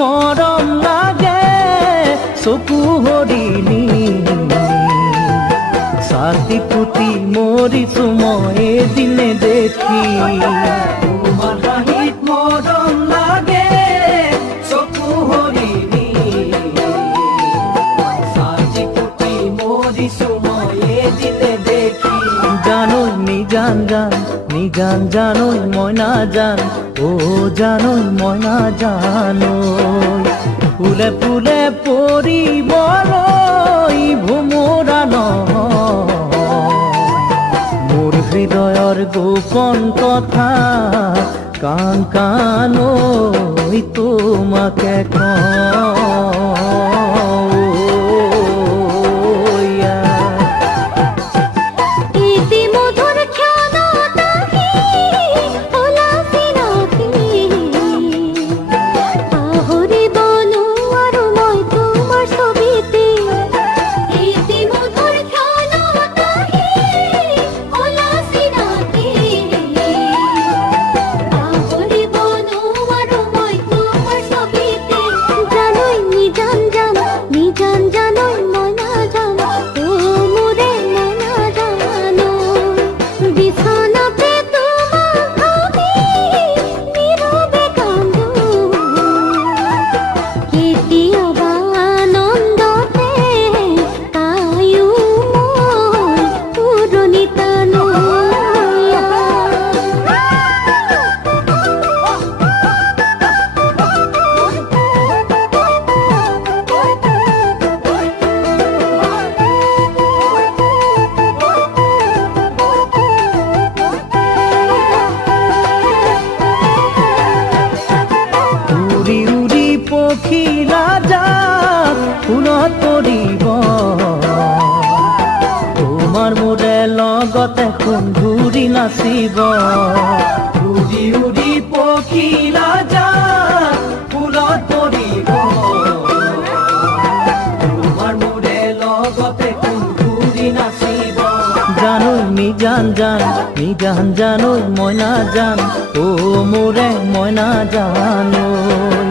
মৰম লাগে চকু হৰিণী ছাতি পুতি মৰিছো মই এদিনে দেখি তোমাৰ হাঁহিত মৰম লাগে চকু হৰিণী ছাতি পুতি মৰিছো মই এদিনে দেখি জানোই নিজান জান নিজান জানোই মই নাজান ও জানোই মই নাজানোই ফুলে ফুলে পৰিবলৈ ভোমোৰা মোৰ হৃদয়ৰ গোপন কথা কাণ কাণৈ তোমাকে পখিলা যাক ফুলত পৰিব তোমাৰ মোৰে লগতে সোণ ঘূৰি নাচিব উৰি উৰি পখিলা যাক ফুলত পৰিব তোমাৰ মোৰে লগতে সোণ ঘূৰি নাচিব জানোই নিজান জান নিজান জানোই মই নাজান ও মোৰে মই নাজানোই